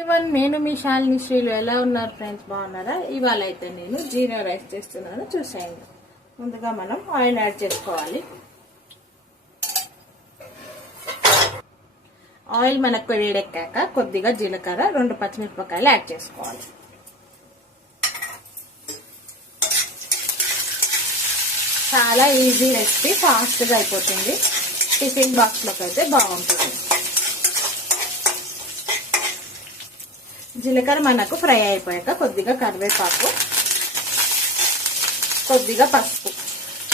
నేను మీ శాలిని శ్రీలు ఎలా ఉన్నారు ఫ్రెండ్స్, బాగున్నారా? ఇవాళ అయితే నేను జీరా రైస్ చేస్తున్నాను, చూసేయండి. ముందుగా మనం ఆయిల్ యాడ్ చేసుకోవాలి. ఆయిల్ మనకు వేడెక్కాక కొద్దిగా జీలకర్ర, 2 పచ్చిమిరపకాయలు యాడ్ చేసుకోవాలి. చాలా ఈజీ రెసిపీ, ఫాస్ట్గా అయిపోతుంది. టిఫిన్ బాక్స్లోకి అయితే బాగుంటుంది. జీలకర్ర మనకు ఫ్రై అయిపోయాక కొద్దిగా కరివేపాకు, కొద్దిగా పసుపు.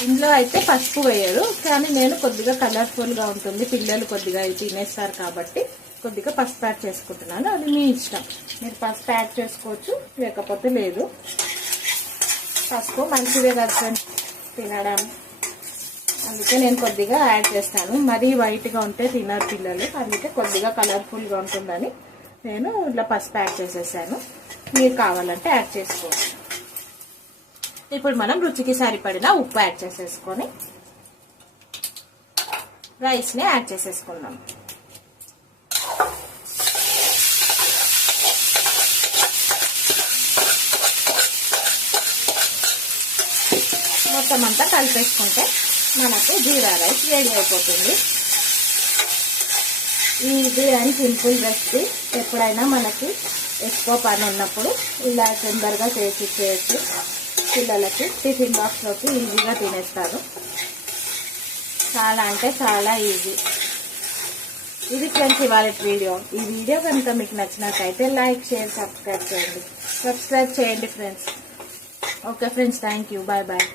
ఇందులో అయితే పసుపు వేయరు, కానీ నేను కొద్దిగా కలర్ఫుల్గా ఉంటుంది, పిల్లలు కొద్దిగా తినేస్తారు కాబట్టి కొద్దిగా పసుపు యాడ్ చేసుకుంటున్నాను. అది మీ ఇష్టం, మీరు పసుపు యాడ్ చేసుకోవచ్చు, లేకపోతే లేదు. పసుపు మంచిదే కదా తినడం, అందుకే నేను కొద్దిగా యాడ్ చేస్తాను. మరీ వైట్గా ఉంటే తినరు పిల్లలు, అందుకే కొద్దిగా కలర్ఫుల్గా ఉంటుందని నేను ఇట్లా పసుపు యాడ్ చేసేసాను. మీరు కావాలంటే యాడ్ చేసుకోవచ్చు. ఇప్పుడు మనం రుచికి సరిపడిన ఉప్పు యాడ్ చేసేసుకొని రైస్ని యాడ్ చేసేసుకుందాం. మొత్తం అంతా కలిపేసుకుంటే మనకు జీరా రైస్ రెడీ అయిపోతుంది. Easy and simple recipe. ఎప్పుడైనా మనకి ఎక్కువ పని ఉన్నప్పుడు ఇలా తొందరగా చేసి ఇచ్చేయచ్చు. పిల్లలకి టిఫిన్ బాక్స్లోకి ఈజీగా తినేస్తారు. చాలా అంటే చాలా ఈజీ. ఇది ఫ్రెండ్స్ ఇవాళ వీడియో. ఈ వీడియో కనుక మీకు నచ్చినట్లయితే లైక్, షేర్, సబ్స్క్రైబ్ చేయండి. సబ్స్క్రైబ్ చేయండి friends. Okay friends, thank you. Bye bye.